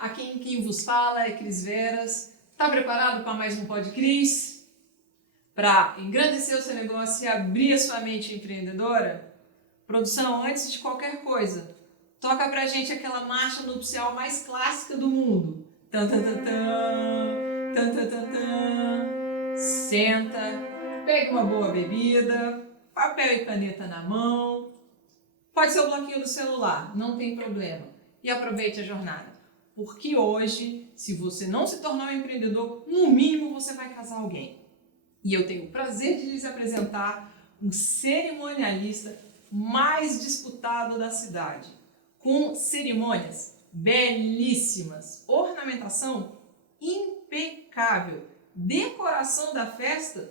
aqui quem vos fala é Cris Veras. Está preparado para mais um Pod Cris? Para engrandecer o seu negócio e abrir a sua mente empreendedora? Produção, antes de qualquer coisa, toca pra gente aquela marcha nupcial mais clássica do mundo. Tan, tan, tan, tan, tan, tan, tan, tan. Senta, pegue uma boa bebida, papel e caneta na mão. Pode ser o bloquinho do celular, não tem problema. E aproveite a jornada. Porque hoje, se você não se tornar um empreendedor, no mínimo você vai casar alguém. E eu tenho o prazer de lhes apresentar um cerimonialista mais disputado da cidade, com cerimônias belíssimas, ornamentação impecável, decoração da festa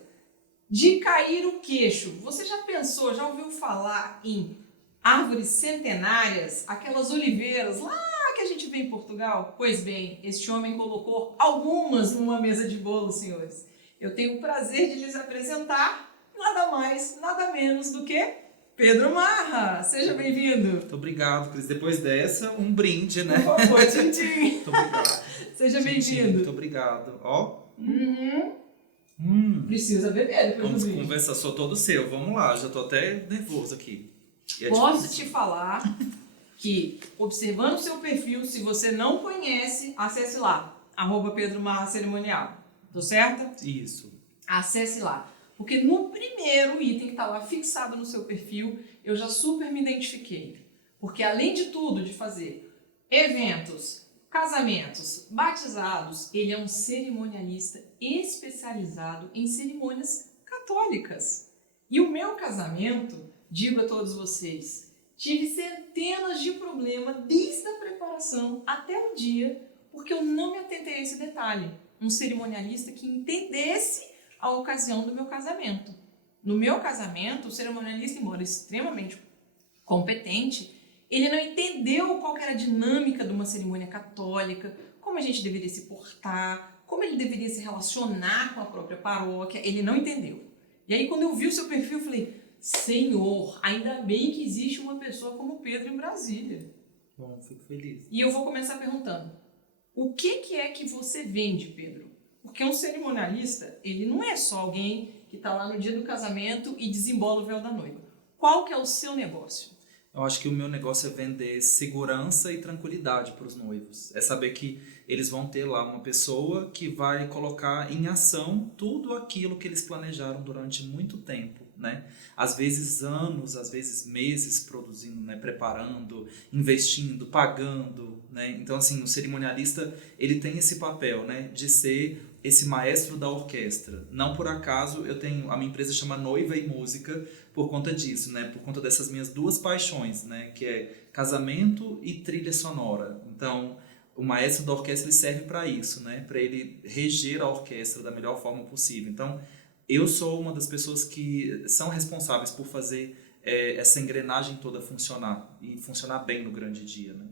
de cair o queixo. Você já pensou, já ouviu falar em árvores centenárias, aquelas oliveiras lá que a gente vê em Portugal? Pois bem, este homem colocou algumas numa mesa de bolo, senhores. Eu tenho o prazer de lhes apresentar nada mais, nada menos do que Pedro Marra. Seja bem-vindo. Muito obrigado, Cris. Depois dessa, um brinde, né? Por favor, tchim-tchim. Muito obrigado. Seja bem-vindo. Muito obrigado. Ó. Precisa beber depois Vamos do brinde. conversar, sou todo seu. Vamos lá, já tô até nervoso aqui. Posso te falar que, observando o seu perfil, se você não conhece, acesse lá, @Pedro Marra Cerimonial. Tô certa? Isso. Acesse lá. Porque no primeiro item que tá lá fixado no seu perfil, eu já super me identifiquei. Porque além de tudo, de fazer eventos, casamentos, batizados, ele é um cerimonialista especializado em cerimônias católicas. E o meu casamento, digo a todos vocês, tive centenas de problemas desde a preparação até o dia, porque eu não me atentei a esse detalhe. Um cerimonialista que entendesse a ocasião do meu casamento. No meu casamento, o cerimonialista, embora extremamente competente, ele não entendeu qual que era a dinâmica de uma cerimônia católica, como a gente deveria se portar, como ele deveria se relacionar com a própria paróquia. Ele não entendeu. E aí, quando eu vi o seu perfil, eu falei, Senhor, ainda bem que existe uma pessoa como o Pedro em Brasília. Bom, fico feliz. E eu vou começar perguntando, o que é que você vende, Pedro? Porque um cerimonialista, ele não é só alguém que está lá no dia do casamento e desembola o véu da noiva. Qual que é o seu negócio? Eu acho que o meu negócio é vender segurança e tranquilidade para os noivos. É saber que eles vão ter lá uma pessoa que vai colocar em ação tudo aquilo que eles planejaram durante muito tempo, né? Às vezes anos, às vezes meses produzindo, né? Preparando, investindo, pagando, né? Então, assim, o cerimonialista, ele tem esse papel, né? De ser esse maestro da orquestra. Não por acaso a minha empresa chama Noiva e Música por conta disso, né? Por conta dessas minhas duas paixões, né? Que é casamento e trilha sonora. Então, o maestro da orquestra ele serve para isso, né? Para ele reger a orquestra da melhor forma possível. Então, eu sou uma das pessoas que são responsáveis por fazer essa engrenagem toda funcionar e funcionar bem no grande dia, né?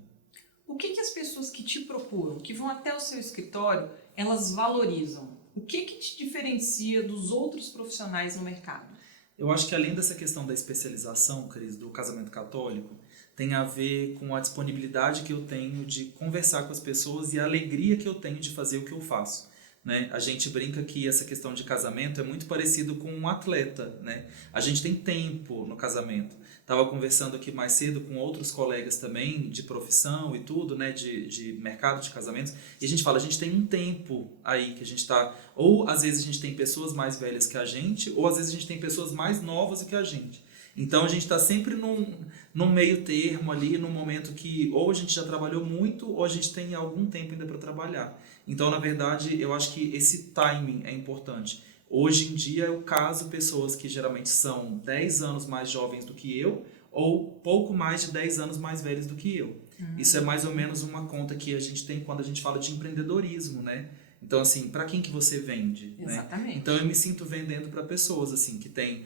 O que as pessoas que te procuram, que vão até o seu escritório, elas valorizam? O que te diferencia dos outros profissionais no mercado? Eu acho que além dessa questão da especialização, Cris, do casamento católico, tem a ver com a disponibilidade que eu tenho de conversar com as pessoas e a alegria que eu tenho de fazer o que eu faço, né? A gente brinca que essa questão de casamento é muito parecido com um atleta, né? A gente tem tempo no casamento. Estava conversando aqui mais cedo com outros colegas também de profissão e tudo, né, de mercado de casamentos, e a gente fala, a gente tem um tempo aí que a gente está, ou às vezes a gente tem pessoas mais velhas que a gente, ou às vezes a gente tem pessoas mais novas que a gente. Então a gente está sempre num meio termo ali, num momento que ou a gente já trabalhou muito, ou a gente tem algum tempo ainda para trabalhar. Então, na verdade, eu acho que esse timing é importante. Hoje em dia eu caso pessoas que geralmente são 10 anos mais jovens do que eu ou pouco mais de 10 anos mais velhos do que eu. Isso é mais ou menos uma conta que a gente tem quando a gente fala de empreendedorismo, né? Então, assim, para quem que você vende? Exatamente. Né? Então, eu me sinto vendendo para pessoas, assim, que tem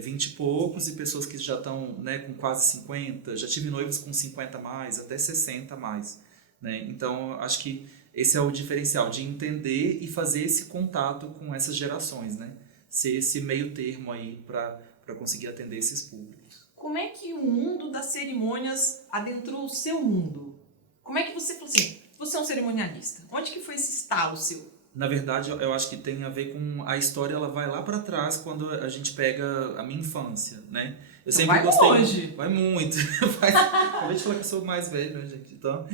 20 e poucos e pessoas que já estão, né, com quase 50. Já tive noivos com 50 a mais, até 60 a mais. Né? Então, acho que esse é o diferencial, de entender e fazer esse contato com essas gerações, né? Ser esse meio termo aí para conseguir atender esses públicos. Como é que o mundo das cerimônias adentrou o seu mundo? Como é que você falou assim, você ser um cerimonialista? Onde que foi esse estalo seu? Na verdade, eu acho que tem a ver com a história, ela vai lá para trás quando a gente pega a minha infância, né? Eu Então sempre vai gostei. longe. Vai muito. Acabei de falar que eu sou mais velho, né, gente? Então,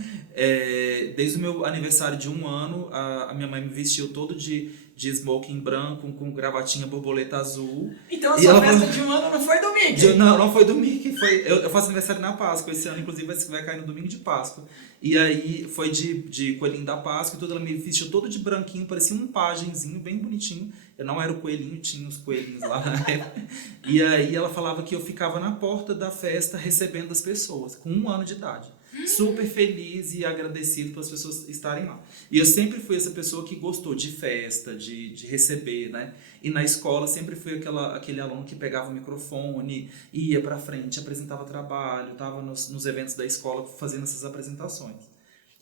desde o meu aniversário de 1 ano, a minha mãe me vestiu todo de smoking branco, com gravatinha borboleta azul. Então a E sua ela festa falou- de 1 ano não foi do Mickey? Não foi do Mickey, eu faço aniversário na Páscoa. Esse ano, inclusive, vai cair no domingo de Páscoa. E aí foi de coelhinho da Páscoa e tudo. Ela me vestiu todo de branquinho, parecia um pagenzinho, bem bonitinho. Eu não era o coelhinho, tinha os coelhinhos lá na época. E aí ela falava que eu ficava na porta da festa recebendo as pessoas, com 1 ano de idade. Super feliz e agradecido pelas pessoas estarem lá. E eu sempre fui essa pessoa que gostou de festa, de receber, né? E na escola sempre fui aquele aluno que pegava o microfone, ia pra frente, apresentava trabalho, estava nos eventos da escola fazendo essas apresentações.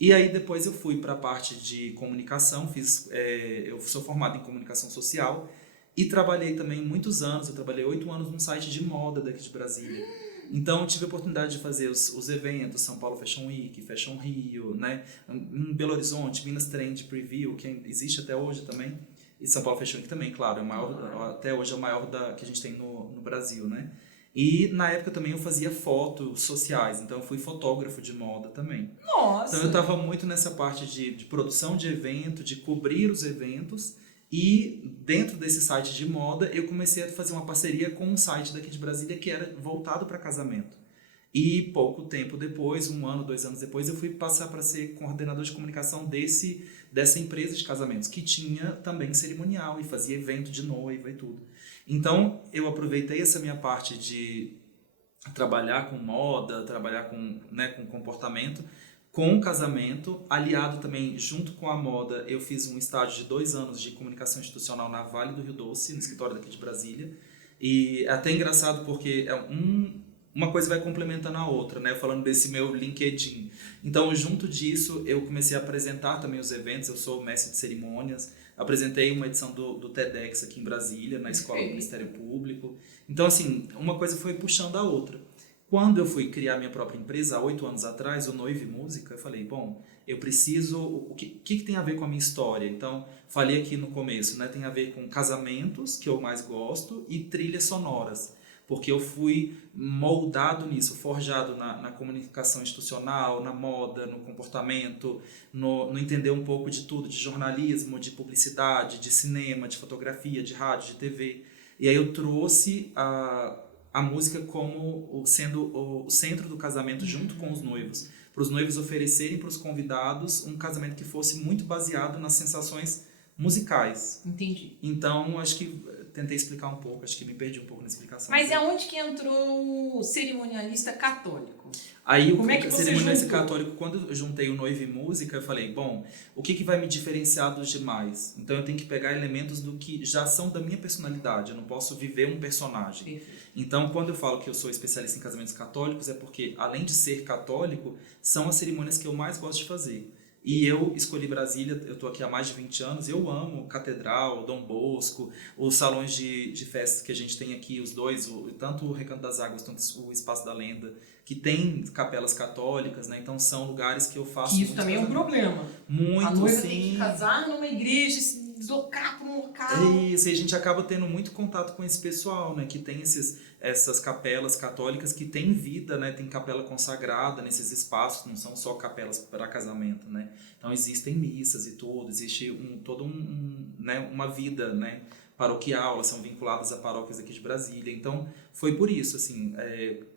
E aí depois eu fui para a parte de comunicação, eu sou formado em comunicação social e trabalhei também muitos anos, eu trabalhei 8 anos num site de moda daqui de Brasília. Então, eu tive a oportunidade de fazer os eventos, São Paulo Fashion Week, Fashion Rio, né? Em Belo Horizonte, Minas Trend Preview, que existe até hoje também. E São Paulo Fashion Week também, claro, é o maior, até hoje é o maior que a gente tem no Brasil, né? E na época também eu fazia fotos sociais, então eu fui fotógrafo de moda também. Nossa! Então eu estava muito nessa parte de produção de evento, de cobrir os eventos. E dentro desse site de moda, eu comecei a fazer uma parceria com um site daqui de Brasília que era voltado para casamento. E pouco tempo depois, 1 ano, 2 anos depois, eu fui passar para ser coordenador de comunicação dessa empresa de casamentos, que tinha também cerimonial e fazia evento de noiva e tudo. Então, eu aproveitei essa minha parte de trabalhar com moda, trabalhar com comportamento, com o casamento, aliado também junto com a moda, eu fiz um estágio de 2 anos de comunicação institucional na Vale do Rio Doce, no escritório daqui de Brasília. E é até engraçado porque uma coisa vai complementando a outra, né? Falando desse meu LinkedIn. Então, junto disso, eu comecei a apresentar também os eventos, eu sou mestre de cerimônias, apresentei uma edição do TEDx aqui em Brasília, na Escola do Ministério Público. Então, assim, uma coisa foi puxando a outra. Quando eu fui criar minha própria empresa, há 8 anos atrás, o Noiva e Música, eu falei, bom, eu preciso... O que tem a ver com a minha história? Então, falei aqui no começo, né? Tem a ver com casamentos, que eu mais gosto, e trilhas sonoras. Porque eu fui moldado nisso, forjado na comunicação institucional, na moda, no comportamento, no entender um pouco de tudo, de jornalismo, de publicidade, de cinema, de fotografia, de rádio, de TV. E aí eu trouxe a música como sendo o centro do casamento junto com os noivos, para os noivos oferecerem para os convidados um casamento que fosse muito baseado nas sensações musicais. Entendi. Então, acho que tentei explicar um pouco, acho que me perdi um pouco na explicação. Mas é onde que entrou o cerimonialista católico? Aí, como é que você cerimonialista juntou? católico, quando eu juntei o noivo e música, eu falei, bom, o que vai me diferenciar dos demais? Então, eu tenho que pegar elementos do que já são da minha personalidade, eu não posso viver um personagem. Perfeito. Então, quando eu falo que eu sou especialista em casamentos católicos, é porque, além de ser católico, são as cerimônias que eu mais gosto de fazer. E eu escolhi Brasília, eu estou aqui há mais de 20 anos, eu amo Catedral, Dom Bosco, os salões de festas que a gente tem aqui, os dois, tanto o Recanto das Águas, tanto o Espaço da Lenda, que tem capelas católicas, né? Então são lugares que eu faço... Que isso também é um problema. Muito, a noiva sim. tem que casar numa igreja, se deslocar para um local. Isso, e a gente acaba tendo muito contato com esse pessoal, né? Que tem essas capelas católicas que tem vida, né? Tem capela consagrada nesses espaços, não são só capelas para casamento, né? Então existem missas e tudo, existe uma vida, né? Paroquial, elas são vinculadas a paróquias aqui de Brasília. Então foi por isso, assim,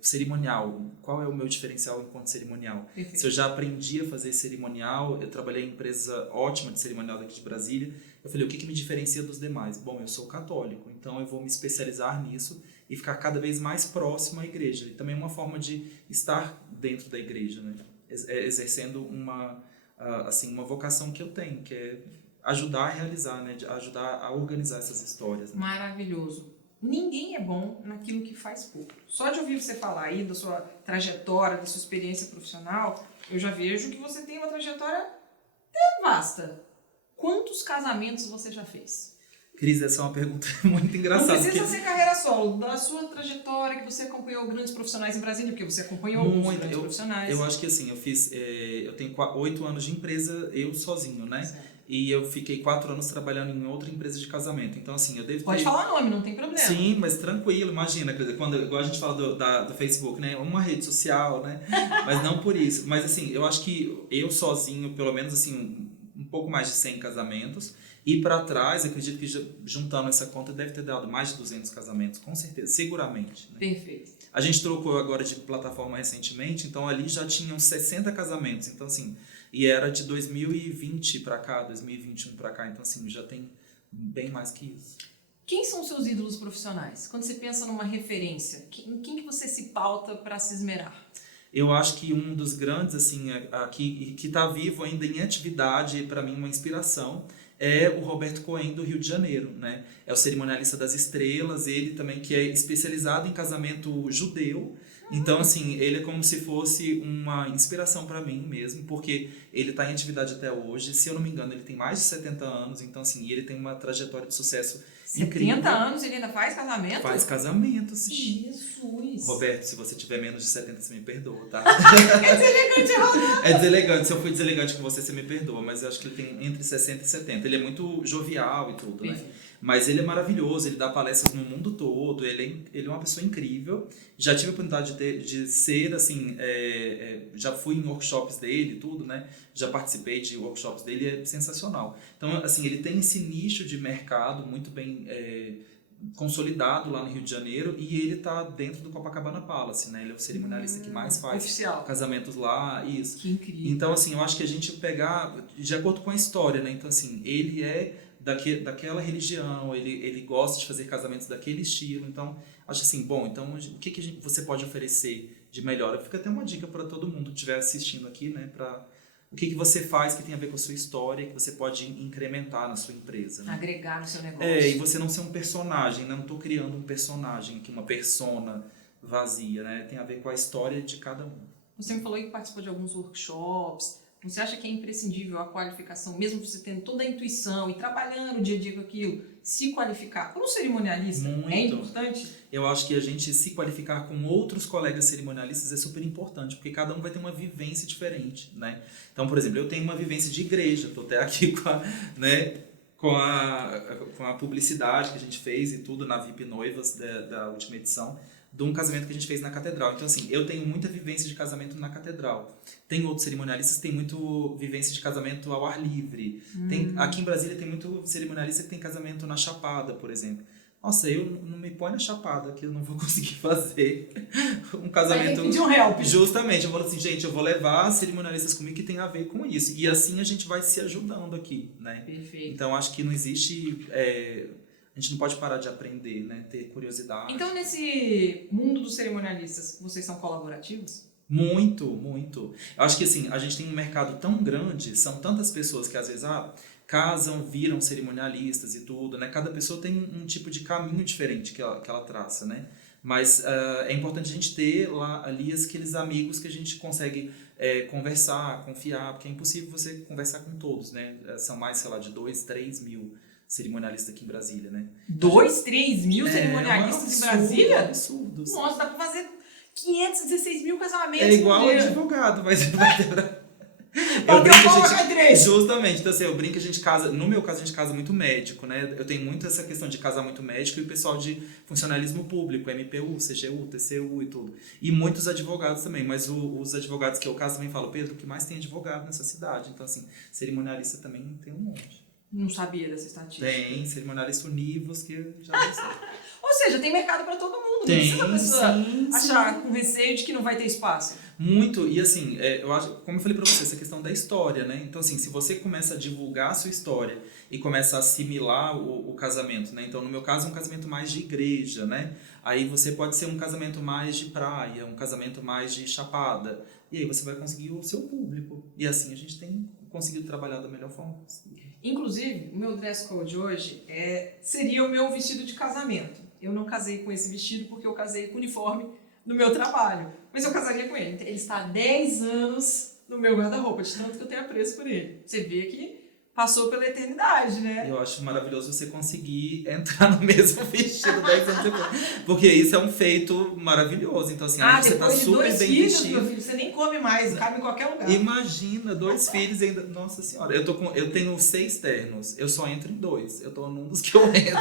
cerimonial, qual é o meu diferencial enquanto cerimonial? Perfeito. Se eu já aprendi a fazer cerimonial, eu trabalhei em empresa ótima de cerimonial daqui de Brasília, eu falei, o que me diferencia dos demais? Bom, eu sou católico, então eu vou me especializar nisso e ficar cada vez mais próximo à igreja. E também uma forma de estar dentro da igreja, né? Exercendo uma vocação que eu tenho, que é ajudar a realizar, né? Ajudar a organizar essas histórias. Né? Maravilhoso. Ninguém é bom naquilo que faz pouco. Só de ouvir você falar aí da sua trajetória, da sua experiência profissional, eu já vejo que você tem uma trajetória até vasta. Quantos casamentos você já fez? Cris, essa é uma pergunta muito engraçada. Não precisa ser carreira solo, da sua trajetória que você acompanhou grandes profissionais em Brasília, porque você acompanhou alguns grandes profissionais. Eu acho que assim, eu tenho 8 anos de empresa, eu sozinho, né? Certo. E eu fiquei 4 anos trabalhando em outra empresa de casamento. Então, assim, eu devo ter... Pode falar nome, não tem problema. Sim, mas tranquilo, imagina, quando, igual a gente fala do Facebook, né? Uma rede social, né? Mas não por isso. Mas, assim, eu acho que eu sozinho, pelo menos, assim, um pouco mais de 100 casamentos. E para trás, acredito que juntando essa conta deve ter dado mais de 200 casamentos, com certeza, seguramente. Né? Perfeito. A gente trocou agora de plataforma recentemente, então ali já tinham 60 casamentos. Então, assim, e era de 2020 para cá, 2021 para cá. Então, assim, já tem bem mais que isso. Quem são os seus ídolos profissionais? Quando você pensa numa referência, em quem que você se pauta para se esmerar? Eu acho que um dos grandes, assim, aqui que está vivo ainda em atividade, para mim uma inspiração, é o Roberto Cohen do Rio de Janeiro, né? É o cerimonialista das estrelas, ele também que é especializado em casamento judeu. Então, assim, ele é como se fosse uma inspiração para mim mesmo, porque ele está em atividade até hoje. Se eu não me engano, ele tem mais de 70 anos, então, assim, ele tem uma trajetória de sucesso 70 incrível. anos ele ainda faz casamento? Faz casamento, sim. Jesus! Roberto, se você tiver menos de 70, você me perdoa, tá? É deselegante, Ronaldo! É deselegante. Se eu fui deselegante com você, você me perdoa. Mas eu acho que ele tem entre 60 e 70. Ele é muito jovial e tudo, né? Mas ele é maravilhoso. Ele dá palestras no mundo todo. Ele é uma pessoa incrível. Já tive a oportunidade de ser, assim... já fui em workshops dele e tudo, né? Já participei de workshops dele. É sensacional. Então, assim, ele tem esse nicho de mercado muito bem... consolidado lá no Rio de Janeiro, e ele tá dentro do Copacabana Palace, né? Ele é o cerimonialista que mais faz oficial. Casamentos lá, isso. Que incrível. Então, assim, eu acho que a gente pegar de acordo com a história, né? Então, assim, ele é daquela religião, ele gosta de fazer casamentos daquele estilo, então, acho assim, bom, então, o que você pode oferecer de melhor? Fica até uma dica para todo mundo que estiver assistindo aqui, né? O que você faz que tem a ver com a sua história, que você pode incrementar na sua empresa. Né? Agregar no seu negócio. E você não ser um personagem, né? Não estou criando um personagem aqui, uma persona vazia, né? Tem a ver com a história de cada um. Você me falou que participou de alguns workshops. Você acha que é imprescindível a qualificação, mesmo você tendo toda a intuição e trabalhando dia a dia com aquilo, se qualificar? Para um cerimonialista, é importante? Eu acho que a gente se qualificar com outros colegas cerimonialistas é super importante, porque cada um vai ter uma vivência diferente, né? Então, por exemplo, eu tenho uma vivência de igreja, estou até aqui com a publicidade que a gente fez e tudo na VIP Noivas da última edição, de um casamento que a gente fez na catedral. Então, assim, eu tenho muita vivência de casamento na catedral. Tem outros cerimonialistas que têm muito vivência de casamento ao ar livre. Aqui em Brasília tem muito cerimonialista que tem casamento na Chapada, por exemplo. Nossa, eu não me põe na Chapada, que eu não vou conseguir fazer um casamento... Vai ter que pedir um help. Justamente, eu falo assim, gente, eu vou levar cerimonialistas comigo que tem a ver com isso. E assim a gente vai se ajudando aqui, né? Perfeito. Então, acho que não existe... a gente não pode parar de aprender, né? Ter curiosidade. Então, nesse mundo dos cerimonialistas, vocês são colaborativos? Muito, muito. Eu acho que assim, a gente tem um mercado tão grande, são tantas pessoas que às vezes casam, viram cerimonialistas e tudo, né? Cada pessoa tem um tipo de caminho diferente que ela traça, né? Mas é importante a gente ter ali aqueles amigos que a gente consegue conversar, confiar, porque é impossível você conversar com todos, né? São mais, sei lá, de 2, 3 mil cerimonialistas aqui em Brasília, né? 2, 3 mil cerimonialistas em Brasília? Absurdos. Nossa, dá pra fazer 516 mil casamentos. É igual advogado, mas vai ter... Justamente, então assim, eu brinco que a gente casa, no meu caso a gente casa muito médico, né? Eu tenho muito essa questão de casar muito médico e o pessoal de funcionalismo público, MPU, CGU, TCU e tudo. E muitos advogados também, mas os advogados que eu caso também falam, Pedro, o que mais tem advogado nessa cidade? Então assim, cerimonialista também tem um monte. Não sabia dessa estatística. Tem, cerimonialista univos que já não sei. Ou seja, tem mercado para todo mundo. Tem, não precisa a pessoa achar com receio de que não vai ter espaço. Muito, e assim, eu acho, como eu falei pra você, essa questão da história, né? Então assim, se você começa a divulgar a sua história e começa a assimilar o casamento, né? Então no meu caso é um casamento mais de igreja, né? Aí você pode ser um casamento mais de praia, um casamento mais de chapada, e aí você vai conseguir o seu público. E assim a gente tem conseguido trabalhar da melhor forma possível. Inclusive, o meu dress code hoje seria o meu vestido de casamento. Eu não casei com esse vestido porque eu casei com o uniforme do meu trabalho. Mas eu casaria com ele. Ele está há 10 anos no meu guarda-roupa, de tanto que eu tenho apreço por ele. Você vê que passou pela eternidade, né? Eu acho maravilhoso você conseguir entrar no mesmo vestido 10 anos depois. Porque isso é um feito maravilhoso. Então, assim, além de você tá Depois de super 2 bem filhos, vestido. meu filho, você nem come mais, cabe em qualquer lugar. Imagina, 2 filhos ainda. Nossa senhora, eu tenho 6 ternos, eu só entro em 2. Eu tô num dos que eu entro.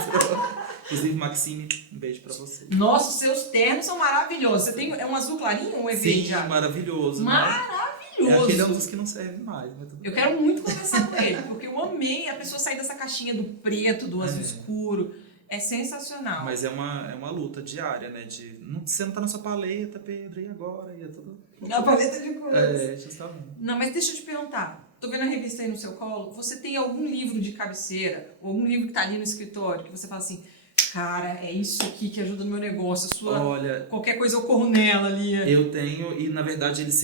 Inclusive, Maxime, um beijo pra você. Nossa, os seus ternos são maravilhosos. Você tem um azul clarinho ou é verde? Sim, maravilhoso. Maravilhoso. É aquele um dos que não serve mais. Mas tudo Eu bem. quero muito conversar com ele, porque eu amei a pessoa sair dessa caixinha do preto, do azul É. escuro. É sensacional. Mas é uma luta diária, né? Você não tá na sua paleta, Pedro, e agora? E é tudo. A paleta de cores. É, justamente. Não, mas deixa eu te perguntar. Tô vendo a revista aí no seu colo. Você tem algum livro de cabeceira, ou algum livro que tá ali no escritório, que você fala assim, cara, é isso aqui que ajuda no meu negócio. Olha, Qualquer coisa eu corro nela ali. eu tenho, e na verdade eles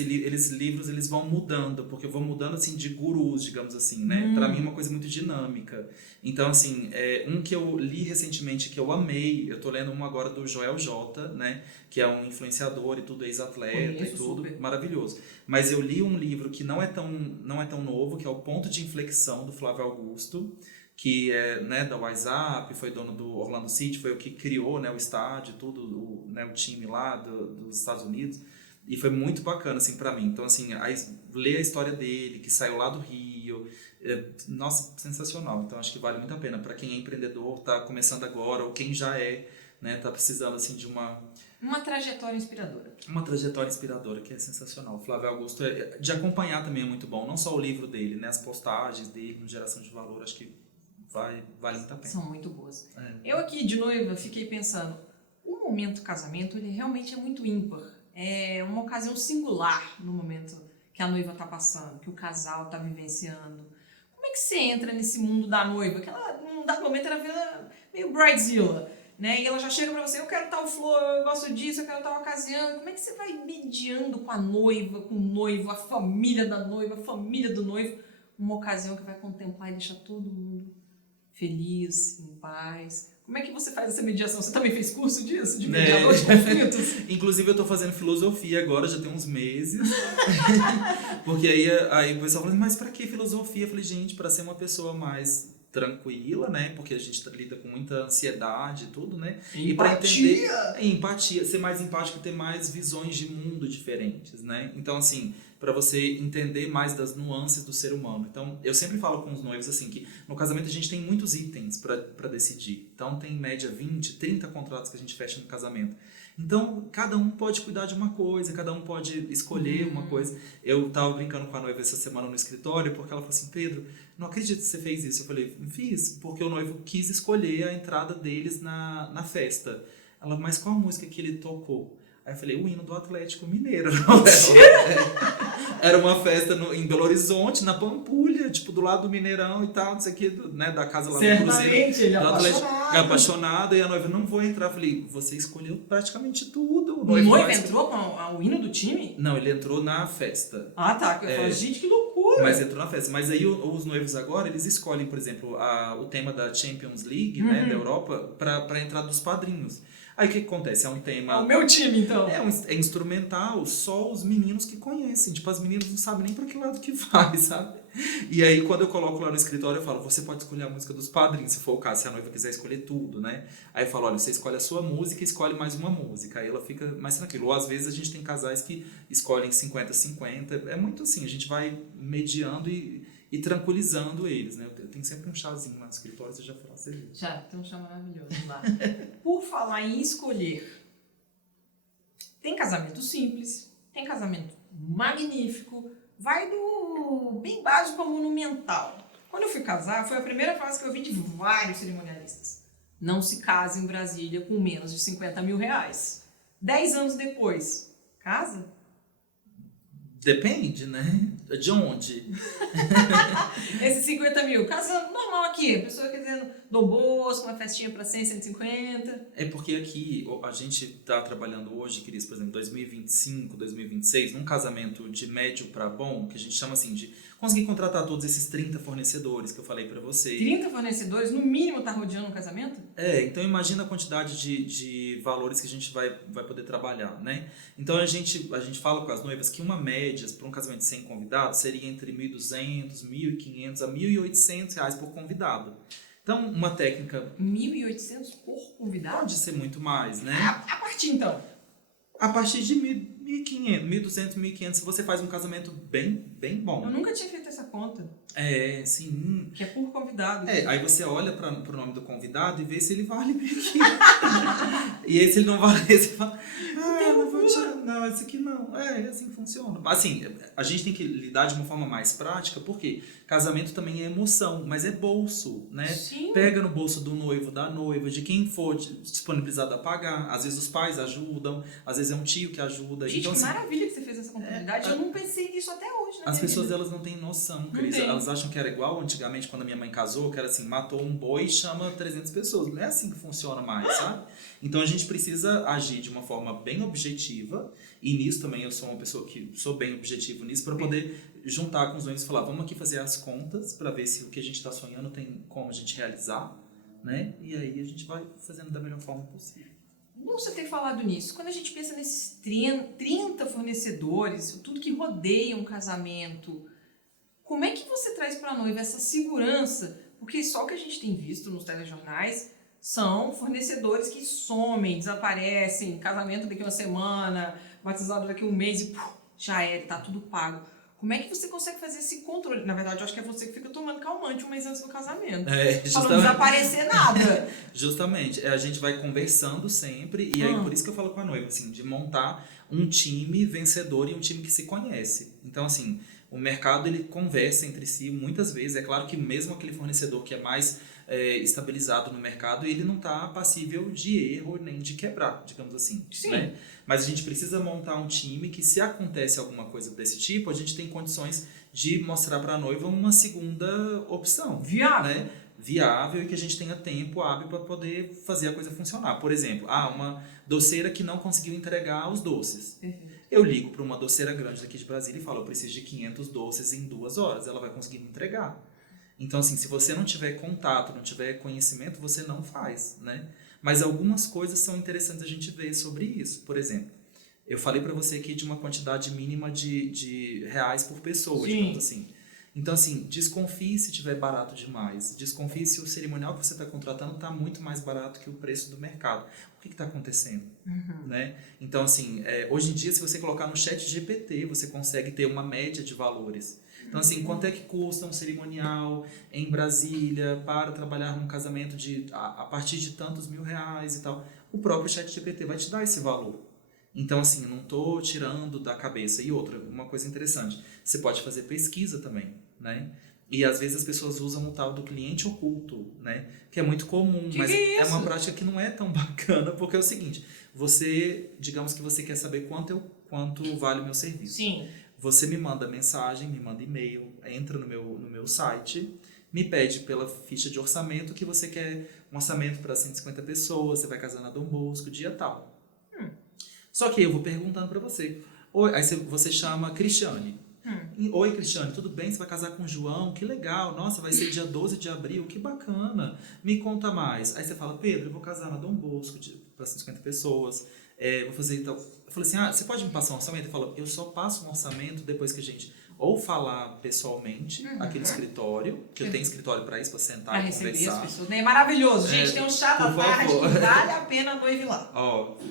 livros eles vão mudando, porque eu vou mudando assim de gurus, digamos assim, né? Pra mim é uma coisa muito dinâmica. Então, assim, um que eu li recentemente que eu amei, eu tô lendo um agora do Joel J, né? Que é um influenciador e tudo, ex-atleta Conheço, e tudo, super. maravilhoso. Mas eu li um livro que não é tão novo, que é O Ponto de Inflexão, do Flávio Augusto, que é, né, da WhatsApp, foi dono do Orlando City, foi o que criou, né, o estádio, tudo, o time lá dos Estados Unidos, e foi muito bacana, assim, pra mim. Então, assim, ler a história dele, que saiu lá do Rio, nossa, sensacional. Então, acho que vale muito a pena para quem é empreendedor, tá começando agora, ou quem já é, né, tá precisando, assim, de Uma trajetória inspiradora. uma trajetória inspiradora, que é sensacional. O Flávio Augusto, de acompanhar também é muito bom, não só o livro dele, né, as postagens dele no Geração de Valor, acho que vale muito a pena. São muito boas. Eu aqui, de noiva, fiquei pensando, o momento casamento, ele realmente é muito ímpar. É uma ocasião singular no momento que a noiva está passando, que o casal está vivenciando. Como é que você entra nesse mundo da noiva? Que ela, num dado momento, ela vê meio bridezilla, né? E ela já chega para você, eu quero tal flor, eu gosto disso, eu quero tal ocasião. Como é que você vai mediando com a noiva, com o noivo, a família da noiva, a família do noivo, uma ocasião que vai contemplar e deixar todo mundo feliz, em paz? Como é que você faz essa mediação? Você também fez curso disso? De mediador de conflitos? Inclusive eu tô fazendo filosofia agora, já tem uns meses. Porque aí o pessoal fala, mas pra que filosofia? Eu falei, gente, pra ser uma pessoa mais tranquila, né? Porque a gente lida com muita ansiedade e tudo, né? E pra entender empatia, ser mais empático, ter mais visões de mundo diferentes, né? Então, assim, para você entender mais das nuances do ser humano. Então, eu sempre falo com os noivos assim que no casamento a gente tem muitos itens para decidir. Então, tem em média 20, 30 contratos que a gente fecha no casamento. Então, cada um pode cuidar de uma coisa, cada um pode escolher uma coisa. Eu tava brincando com a noiva essa semana no escritório, porque ela falou assim, Pedro, não acredito que você fez isso. Eu falei, fiz, porque o noivo quis escolher a entrada deles na festa. Ela, mas qual a música que ele tocou? Aí eu falei, o hino do Atlético Mineiro. Era uma festa em Belo Horizonte, na Pampulha, tipo, do lado do Mineirão e tal, não sei o que, né, da casa lá do Cruzeiro. Ele é Do Atlético, apaixonado. apaixonada, e a noiva, não vou entrar. Eu falei, você escolheu praticamente tudo. O noivo entrou com o hino do time? Não, ele entrou na festa. Ah, tá. Eu falei, gente, que loucura. Mas entrou na festa. Mas aí os noivos agora, eles escolhem, por exemplo, o tema da Champions League, né, da Europa, pra entrada dos padrinhos. Aí o que acontece? É um tema... É o meu time, então. É instrumental, só os meninos que conhecem. Tipo, as meninas não sabem nem pra que lado que vai, sabe? E aí, quando eu coloco lá no escritório, eu falo, você pode escolher a música dos padrinhos, se for o caso, se a noiva quiser escolher tudo, né? Aí eu falo, olha, você escolhe a sua música e escolhe mais uma música. Aí ela fica mais tranquila. Ou às vezes a gente tem casais que escolhem 50-50. É muito assim, a gente vai mediando e tranquilizando eles, né? Eu tenho sempre um chazinho lá no escritório, você já falou, você viu. Já, tem um chá maravilhoso lá. Por falar em escolher, tem casamento simples, tem casamento magnífico, vai do bem básico ao monumental. Quando eu fui casar, foi a primeira frase que eu vi de vários cerimonialistas. Não se case em Brasília com menos de 50 mil reais. 10 anos depois, casa? Depende, né? De onde? Esses 50 mil, casa normal aqui, a pessoa quer dizendo, Dom Bosco, uma festinha para 100, 150. É porque aqui a gente está trabalhando hoje, Cris, por exemplo, 2025, 2026, num casamento de médio para bom, que a gente chama assim de Conseguir contratar todos esses 30 fornecedores que eu falei para você. 30 fornecedores, no mínimo, tá rodeando um casamento? Então imagina a quantidade de valores que a gente vai poder trabalhar, né? Então a gente fala com as noivas que uma média para um casamento sem convidado seria entre 1.200, 1.500 a 1.800 reais por convidado. Então uma técnica... 1.800 por convidado? Pode ser muito mais, né? A partir então? A partir de 1.500, 1.200, 1.500, se você faz um casamento bem bom. Eu nunca tinha feito essa conta. Sim. Que é por convidado. Aí você olha pro nome do convidado e vê se ele vale 1.500. E aí se ele não vale, você fala, não vou tirar. Não, esse aqui não. Assim funciona. Assim, a gente tem que lidar de uma forma mais prática, porque casamento também é emoção, mas é bolso, né? Sim. Pega no bolso do noivo, da noiva, de quem for disponibilizado a pagar. Às vezes os pais ajudam, às vezes é um tio que ajuda. Gente, então, que assim, maravilha que você fez essa contabilidade. Eu não pensei nisso até hoje, né? As pessoas, elas não têm noção, Cris. Elas acham que era igual antigamente, quando a minha mãe casou, que era assim, matou um boi e chama 300 pessoas. Não é assim que funciona mais, sabe? Então a gente precisa agir de uma forma bem objetiva, e nisso também eu sou uma pessoa que sou bem objetivo nisso, para poder juntar com os noivos e falar, vamos aqui fazer as contas, para ver se o que a gente está sonhando tem como a gente realizar, né? E aí a gente vai fazendo da melhor forma possível. Bom você ter falado nisso. Quando a gente pensa nesses 30 fornecedores, tudo que rodeia um casamento, como é que você traz para a noiva essa segurança? Porque só o que a gente tem visto nos telejornais são fornecedores que somem, desaparecem, casamento daqui a uma semana, batizado daqui a um mês e já era, tá tudo pago. Como é que você consegue fazer esse controle? Na verdade, eu acho que é você que fica tomando calmante um mês antes do casamento. Pra não desaparecer nada. Justamente. A gente vai conversando sempre, e aí por isso que eu falo com a noiva, assim, de montar um time vencedor e um time que se conhece. Então, assim, o mercado, ele conversa entre si muitas vezes. É claro que mesmo aquele fornecedor que é mais estabilizado no mercado, ele não está passível de erro nem de quebrar, digamos assim. Sim. Né? Mas a gente precisa montar um time que, se acontece alguma coisa desse tipo, a gente tem condições de mostrar para a noiva uma segunda opção. Viável. Né? Viável, e que a gente tenha tempo hábil para poder fazer a coisa funcionar. Por exemplo, uma doceira que não conseguiu entregar os doces. Eu ligo para uma doceira grande daqui de Brasília e falo, eu preciso de 500 doces em 2 horas. Ela vai conseguir me entregar. Então, assim, se você não tiver contato, não tiver conhecimento, você não faz, né? Mas algumas coisas são interessantes a gente ver sobre isso. Por exemplo, eu falei para você aqui de uma quantidade mínima de reais por pessoa, digamos assim. Então, assim, desconfie se tiver barato demais. Desconfie se o cerimonial que você está contratando está muito mais barato que o preço do mercado. O que está acontecendo? Né? Então, assim, hoje em dia, se você colocar no ChatGPT, você consegue ter uma média de valores. Então, assim, quanto é que custa um cerimonial em Brasília para trabalhar num casamento a partir de tantos mil reais e tal? O próprio ChatGPT vai te dar esse valor. Então, assim, eu não estou tirando da cabeça. E outra, uma coisa interessante, você pode fazer pesquisa também, né? E às vezes as pessoas usam o tal do cliente oculto, né? Que é muito comum, mas é uma prática que não é tão bacana, porque é o seguinte, digamos que você quer saber quanto vale o meu serviço. Sim. Você me manda mensagem, me manda e-mail, entra no meu site, me pede pela ficha de orçamento que você quer um orçamento para 150 pessoas, você vai casar na Dom Bosco, dia tal. Só que eu vou perguntando para você. Aí você chama Cristiane. Oi, Cristiane, tudo bem? Você vai casar com o João? Que legal. Nossa, vai ser dia 12 de abril, que bacana. Me conta mais. Aí você fala, Pedro, eu vou casar na Dom Bosco para 150 pessoas. Vou fazer tal. Eu falei assim, você pode me passar um orçamento? Ele falou, eu só passo um orçamento depois que a gente ou falar pessoalmente aqui no escritório, que eu tenho escritório para isso, para sentar e conversar. As pessoas. É maravilhoso, gente. Tem um chá da tarde que vale a pena a noiva ir lá.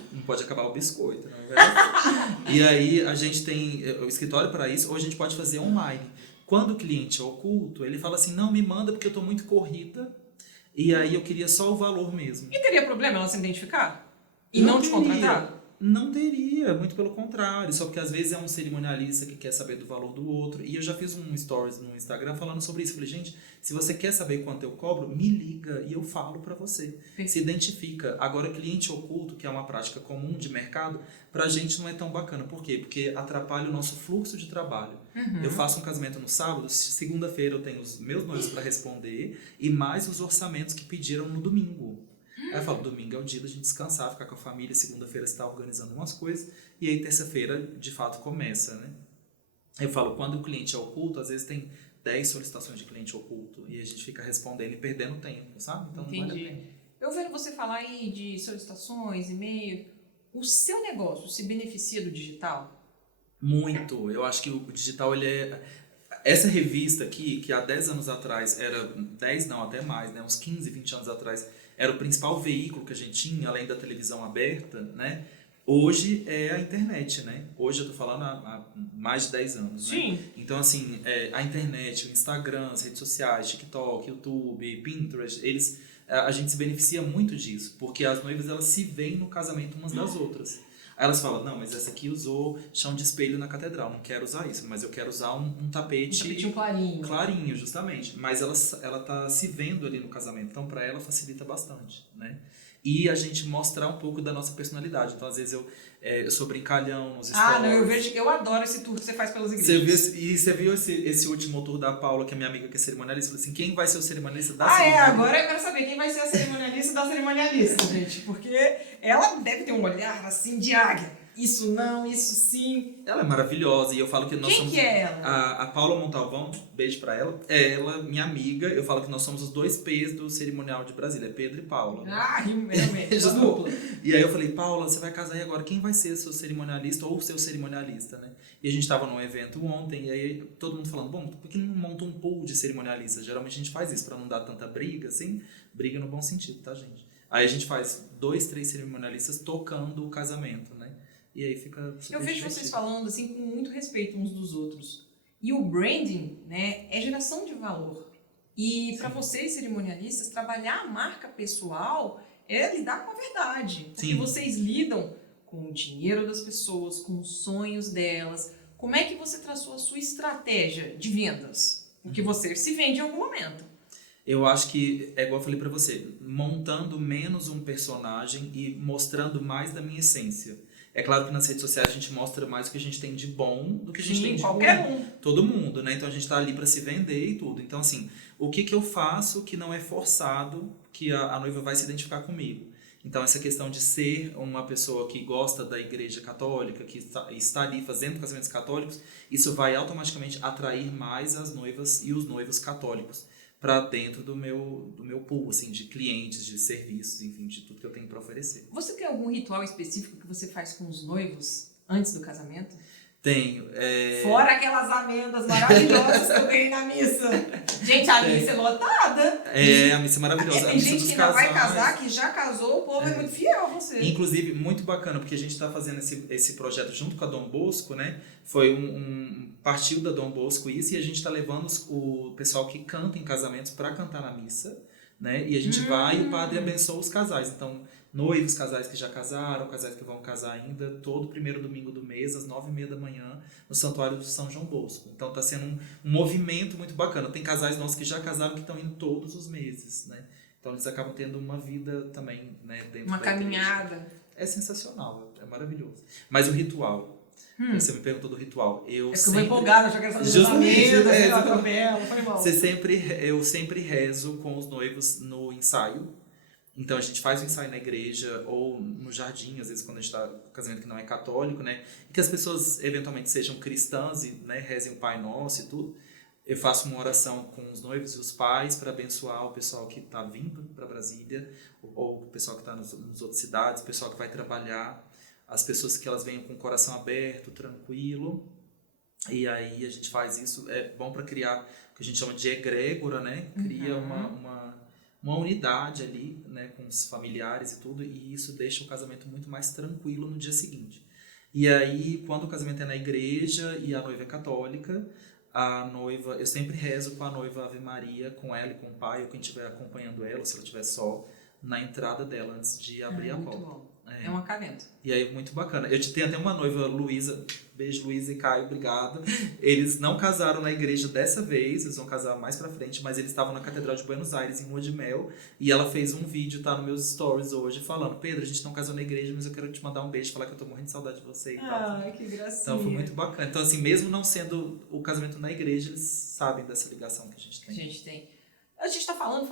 Não pode acabar o biscoito, não é verdade? E aí a gente tem o escritório para isso, ou a gente pode fazer online. Quando o cliente é oculto, ele fala assim, não, me manda porque eu estou muito corrida e aí eu queria só o valor mesmo. E teria problema ela se identificar? E não te contratar? Não teria, muito pelo contrário. Só porque às vezes é um cerimonialista que quer saber do valor do outro. E eu já fiz um stories no Instagram falando sobre isso. Falei, gente, se você quer saber quanto eu cobro, me liga e eu falo para você. Se identifica. Agora, cliente oculto, que é uma prática comum de mercado, pra gente não é tão bacana. Por quê? Porque atrapalha o nosso fluxo de trabalho. Eu faço um casamento no sábado, segunda-feira eu tenho os meus noivos para responder e mais os orçamentos que pediram no domingo. Aí eu falo, domingo é o dia da gente descansar, ficar com a família, segunda-feira você está organizando umas coisas, e aí terça-feira, de fato, começa, né? Eu falo, quando o cliente é oculto, às vezes tem 10 solicitações de cliente oculto e a gente fica respondendo e perdendo tempo, sabe? Então não vale a pena. Eu vendo você falar aí de solicitações, e-mail, o seu negócio se beneficia do digital? Muito. Eu acho que o digital, ele é... Essa revista aqui, que há 10 anos atrás era... 10 não, até mais, né? Uns 15, 20 anos atrás, era o principal veículo que a gente tinha, além da televisão aberta, né? Hoje é a internet, né? Hoje eu tô falando há mais de 10 anos, né? Sim. Então, assim, a internet, o Instagram, as redes sociais, TikTok, YouTube, Pinterest, a gente se beneficia muito disso, porque as noivas, elas se veem no casamento umas das outras. Aí elas falam, não, mas essa aqui usou chão de espelho na catedral, não quero usar isso, mas eu quero usar um tapete... Um tapetinho clarinho. Clarinho, justamente. Mas ela tá se vendo ali no casamento, então para ela facilita bastante, né? E a gente mostrar um pouco da nossa personalidade. Então, às vezes, eu sou brincalhão nos stories. Ah, não, eu adoro esse tour que você faz pelas igrejas. Você viu esse último tour da Paula, que é minha amiga que é cerimonialista? Falou assim, quem vai ser o cerimonialista da cerimonialista? Agora eu quero saber quem vai ser a cerimonialista da cerimonialista, gente. Porque ela deve ter um olhar, assim, de águia. Isso não, isso sim. Ela é maravilhosa e eu falo que nós somos... Quem que é ela? A Paula Montalvão, beijo pra ela. Ela, minha amiga, eu falo que nós somos os 2 P's do cerimonial de Brasília, Pedro e Paula. Ah, realmente, dupla. E aí eu falei, Paula, você vai casar aí agora, quem vai ser seu cerimonialista ou seu cerimonialista, né? E a gente tava num evento ontem, e aí todo mundo falando, bom, por que não monta um pool de cerimonialistas? Geralmente a gente faz isso pra não dar tanta briga, assim, briga no bom sentido, tá, gente? Aí a gente faz 2, 3 cerimonialistas tocando o casamento, né? E aí fica super Eu vejo divertido. Vocês falando assim com muito respeito uns dos outros. E o branding, né, é geração de valor. E para vocês, cerimonialistas, trabalhar a marca pessoal é lidar com a verdade. Porque vocês lidam com o dinheiro das pessoas, com os sonhos delas. Como é que você traçou a sua estratégia de vendas? Porque você se vende em algum momento. Eu acho que, é igual eu falei pra você, montando menos um personagem e mostrando mais da minha essência. É claro que nas redes sociais a gente mostra mais o que a gente tem de bom do que a gente tem de qualquer ruim. Todo mundo, né? Então a gente tá ali para se vender e tudo. Então, assim, o que eu faço que não é forçado, que a noiva vai se identificar comigo? Então, essa questão de ser uma pessoa que gosta da igreja católica, que está ali fazendo casamentos católicos, isso vai automaticamente atrair mais as noivas e os noivos católicos para dentro do meu pool, assim, de clientes, de serviços, enfim, de tudo que eu tenho para oferecer. Você tem algum ritual específico que você faz com os noivos antes do casamento? Tenho. Fora aquelas amêndoas maravilhosas que eu ganhei na missa. Gente, a missa é lotada. A missa é maravilhosa. Tem gente que ainda vai casar, que já casou, o povo é muito fiel a você. Inclusive, muito bacana, porque a gente está fazendo esse projeto junto com a Dom Bosco, né? Foi partiu da Dom Bosco isso, e a gente está levando o pessoal que canta em casamentos para cantar na missa, né? E a gente vai e o padre abençoa os casais. Então, noivos, casais que já casaram, casais que vão casar ainda, todo primeiro domingo do mês, às 9h30 da manhã, no Santuário do São João Bosco. Então está sendo um movimento muito bacana. Tem casais nossos que já casaram que estão indo todos os meses, né? Então eles acabam tendo uma vida também, né, dentro uma da caminhada. Igreja. É sensacional, é maravilhoso. Mas o ritual, você me perguntou do ritual. Eu porque eu vou empolgada, eu já quero saber dos amigos, eu sempre rezo com os noivos no ensaio. Então a gente faz o ensaio na igreja ou no jardim, às vezes quando a gente está no casamento que não é católico, né? E que as pessoas eventualmente sejam cristãs e, né, rezem o Pai Nosso e tudo. Eu faço uma oração com os noivos e os pais para abençoar o pessoal que está vindo para Brasília, ou o pessoal que está nas outras cidades, o pessoal que vai trabalhar, as pessoas que elas venham com o coração aberto, tranquilo. E aí a gente faz isso, é bom para criar o que a gente chama de egrégora, né? Cria uma unidade ali, né, com os familiares e tudo, e isso deixa o casamento muito mais tranquilo no dia seguinte. E aí, quando o casamento é na igreja e a noiva é católica, a noiva, eu sempre rezo com a noiva Ave Maria, com ela e com o pai, ou quem estiver acompanhando ela, ou se ela estiver só, na entrada dela, antes de abrir a porta. Bom. É um acalento. E aí, muito bacana. Eu tenho até uma noiva, Luísa, beijo Luísa e Caio, obrigado. Eles não casaram na igreja dessa vez, eles vão casar mais pra frente, mas eles estavam na Catedral de Buenos Aires, em lua de mel, e ela fez um vídeo, tá nos meus stories hoje, falando, Pedro, a gente não casou na igreja, mas eu quero te mandar um beijo, falar que eu tô morrendo de saudade de você e tal. Ai, que gracinha. Então foi muito bacana. Então, assim, mesmo não sendo o casamento na igreja, eles sabem dessa ligação que a gente tem. A gente tá falando.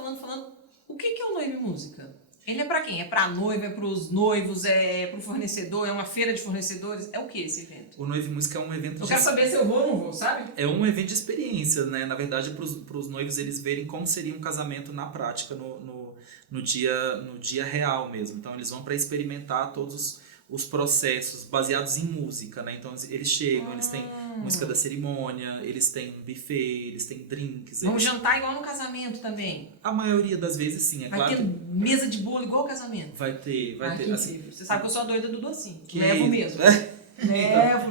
O que é o Noiva e Música? Ele é pra quem? É pra noiva, é pros noivos, é pro fornecedor, é uma feira de fornecedores? É o que esse evento? O Noiva e Música é um evento Eu quero saber se eu vou ou não vou, sabe? É um evento de experiência, né? Na verdade, para os noivos eles verem como seria um casamento na prática, no dia real mesmo. Então, eles vão para experimentar todos os processos baseados em música, né? Então, eles chegam, eles têm música da cerimônia, eles têm um buffet, eles têm drinks. Vamos jantar igual no casamento também. A maioria das vezes, sim, é vai claro. Vai ter mesa de bolo igual ao casamento? Vai ter. Que assim, você sabe que eu sou a doida do docinho. Que levo mesmo.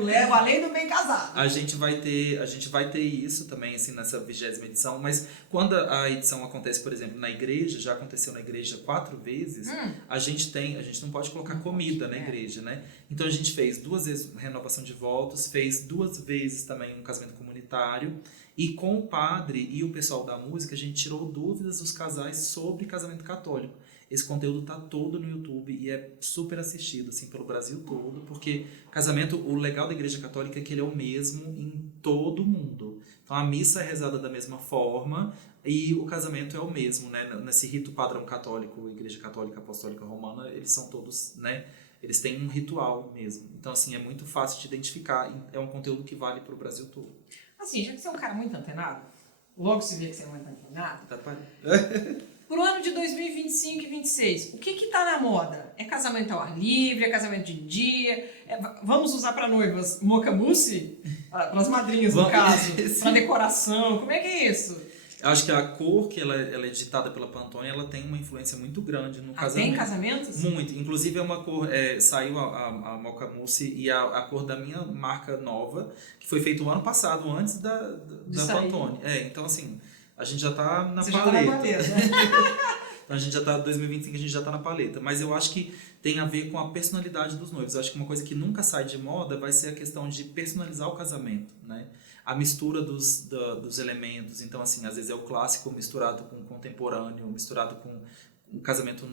Levo, além do bem casado. A gente vai ter isso também, assim, nessa 20ª edição, mas quando a edição acontece, por exemplo, na igreja, já aconteceu na igreja 4 vezes, a gente não pode colocar comida na igreja, né? Então a gente fez 2 vezes renovação de votos, fez 2 vezes também um casamento comunitário, e com o padre e o pessoal da música, a gente tirou dúvidas dos casais sobre casamento católico. Esse conteúdo tá todo no YouTube e é super assistido, assim, pelo Brasil todo, porque casamento, o legal da Igreja Católica é que ele é o mesmo em todo o mundo. Então a missa é rezada da mesma forma e o casamento é o mesmo, né? Nesse rito padrão católico, Igreja Católica Apostólica Romana, eles são todos, né? Eles têm um ritual mesmo. Então, assim, é muito fácil de identificar. É um conteúdo que vale pro Brasil todo. Assim, já que você é um cara muito antenado, logo se vê que você é muito antenado. Tá, pai? Pro ano de 2025 e 2026, o que tá na moda? É casamento ao ar livre? É casamento de dia? Vamos usar para noivas moca mousse? Para as madrinhas, no caso? Para decoração? Como é que é isso? Acho que a cor que ela é ditada pela Pantone, ela tem uma influência muito grande no casamento. Tem casamentos? Muito. Inclusive é uma cor, saiu a Mocha Mousse e a cor da minha marca nova, que foi feito o ano passado, antes da Pantone. Então assim, a gente já tá na paleta. Já tá na paleta, né? Então a gente já tá, 2025 a gente já tá na paleta. Mas eu acho que tem a ver com a personalidade dos noivos. Eu acho que uma coisa que nunca sai de moda vai ser a questão de personalizar o casamento, né? A mistura dos elementos. Então, assim, às vezes é o clássico misturado com o contemporâneo, misturado com um casamento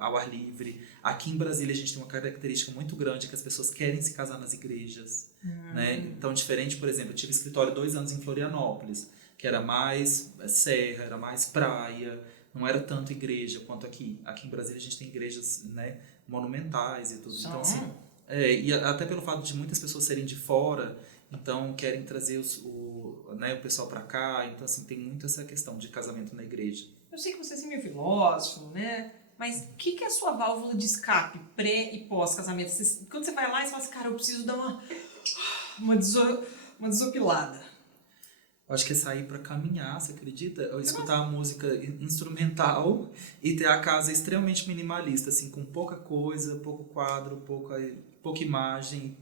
ao ar livre. Aqui em Brasília a gente tem uma característica muito grande que as pessoas querem se casar nas igrejas, né? Então, diferente, por exemplo, eu tive escritório 2 anos em Florianópolis, que era mais serra, era mais praia, não era tanto igreja quanto aqui. Aqui em Brasília a gente tem igrejas, né, monumentais e tudo. Então, assim, e até pelo fato de muitas pessoas serem de fora, então querem trazer o pessoal para cá. Então, assim, tem muito essa questão de casamento na igreja. Eu sei que você é meio filósofo, né? Mas o que é a sua válvula de escape pré e pós-casamento? Quando você vai lá e você fala assim, cara, eu preciso dar uma desopilada. Acho que é sair para caminhar, você acredita? Ou escutar a música instrumental e ter a casa extremamente minimalista, assim, com pouca coisa, pouco quadro, pouca imagem,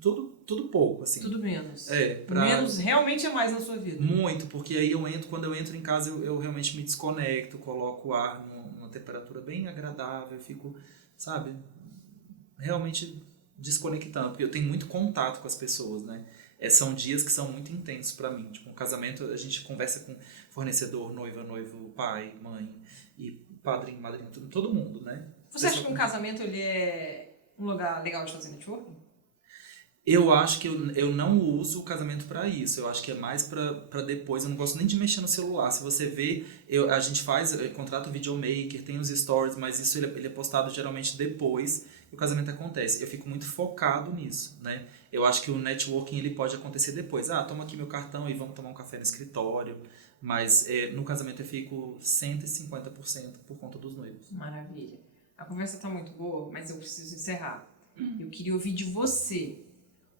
tudo pouco, assim. Tudo menos. Menos realmente é mais na sua vida. Muito, porque aí quando eu entro em casa, eu realmente me desconecto, coloco o ar numa temperatura bem agradável, fico, sabe, realmente desconectando, porque eu tenho muito contato com as pessoas, né? São dias que são muito intensos para mim. Tipo, um casamento, a gente conversa com fornecedor, noivo, pai, mãe, e padrinho, madrinha, todo mundo, né? Você acha que um casamento ele é um lugar legal de fazer networking? Eu acho que eu não uso o casamento para isso. Eu acho que é mais para depois. Eu não gosto nem de mexer no celular. Se você vê, a gente contrata o videomaker, tem os stories, mas isso ele é postado geralmente depois que o casamento acontece. Eu fico muito focado nisso, né? Eu acho que o networking ele pode acontecer depois. Toma aqui meu cartão e vamos tomar um café no escritório. Mas no casamento eu fico 150% por conta dos noivos. Maravilha. A conversa está muito boa, mas eu preciso encerrar. Eu queria ouvir de você.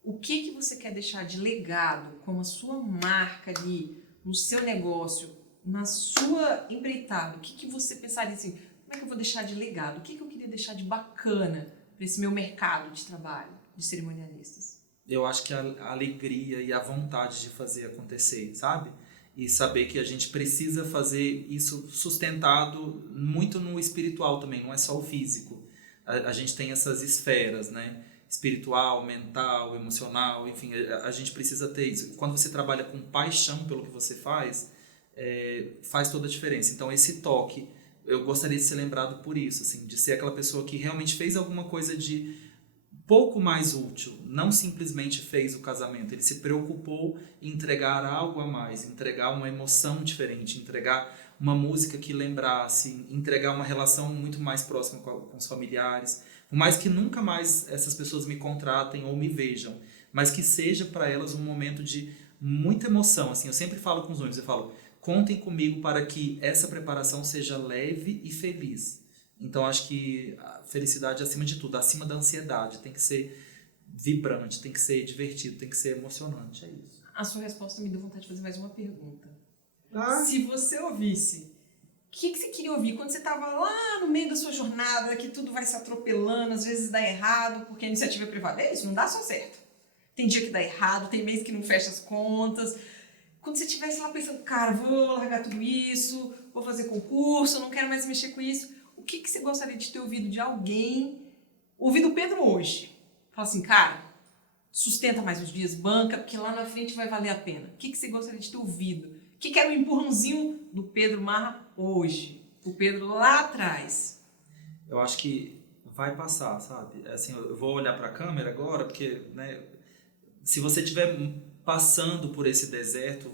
O que você quer deixar de legado como a sua marca ali, no seu negócio, na sua empreitada? O que você pensaria assim, como é que eu vou deixar de legado? O que eu queria deixar de bacana para esse meu mercado de trabalho, de cerimonialistas? Eu acho que a alegria e a vontade de fazer acontecer, sabe? E saber que a gente precisa fazer isso sustentado muito no espiritual também, não é só o físico. A gente tem essas esferas, né? Espiritual, mental, emocional, enfim, a gente precisa ter isso. Quando você trabalha com paixão pelo que você faz toda a diferença. Então, esse toque, eu gostaria de ser lembrado por isso, assim, de ser aquela pessoa que realmente fez alguma coisa pouco mais útil, não simplesmente fez o casamento, ele se preocupou em entregar algo a mais, entregar uma emoção diferente, entregar uma música que lembrasse, entregar uma relação muito mais próxima com os familiares, por mais que nunca mais essas pessoas me contratem ou me vejam, mas que seja para elas um momento de muita emoção. Assim, eu sempre falo com os noivos, eu falo, contem comigo para que essa preparação seja leve e feliz. Então, acho que a felicidade acima de tudo, acima da ansiedade, tem que ser vibrante, tem que ser divertido, tem que ser emocionante, é isso. A sua resposta me deu vontade de fazer mais uma pergunta. Ah. Se você ouvisse, o que você queria ouvir quando você estava lá no meio da sua jornada, que tudo vai se atropelando, às vezes dá errado, porque a iniciativa privada é isso, não dá só certo. Tem dia que dá errado, tem mês que não fecha as contas. Quando você estivesse lá pensando, cara, vou largar tudo isso, vou fazer concurso, não quero mais mexer com isso, o que você gostaria de ter ouvido de alguém, ouvido o Pedro hoje? Fala assim, cara, sustenta mais uns dias, banca, porque lá na frente vai valer a pena. O que você gostaria de ter ouvido? O que era o empurrãozinho do Pedro Marra hoje? O Pedro lá atrás. Eu acho que vai passar, sabe? Assim, eu vou olhar para a câmera agora, porque, né, se você estiver passando por esse deserto,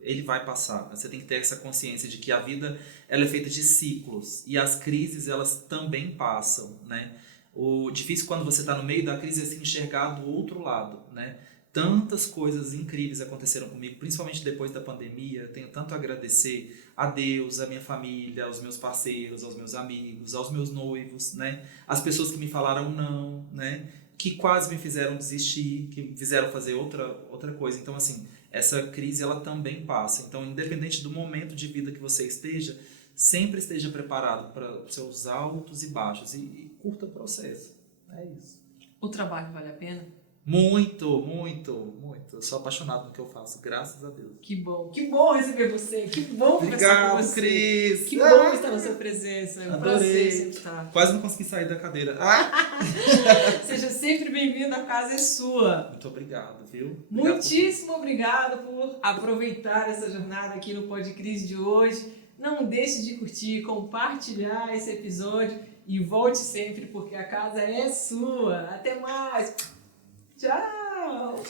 ele vai passar. Você tem que ter essa consciência de que a vida ela é feita de ciclos e as crises elas também passam, né? O difícil quando você está no meio da crise é se enxergar do outro lado, né? Tantas coisas incríveis aconteceram comigo, principalmente depois da pandemia. Eu tenho tanto a agradecer a Deus, a minha família, aos meus parceiros, aos meus amigos, aos meus noivos, né? As pessoas que me falaram não, né? Que quase me fizeram desistir, que me fizeram fazer outra coisa. Então, assim, essa crise ela também passa. Então, independente do momento de vida que você esteja, sempre esteja preparado para os seus altos e baixos e curta o processo. É isso. O trabalho vale a pena? Muito, muito, muito. Eu sou apaixonado no que eu faço, graças a Deus. Que bom receber você, que bom conversar com você. Obrigado, Cris. Que bom estar na sua presença, é um prazer sempre estar. Quase não consegui sair da cadeira. Seja sempre bem-vindo, a casa é sua. Muito obrigado, viu? Muitíssimo obrigado por aproveitar essa jornada aqui no Pod Cris de hoje. Não deixe de curtir, compartilhar esse episódio e volte sempre porque a casa é sua. Até mais! Tchau!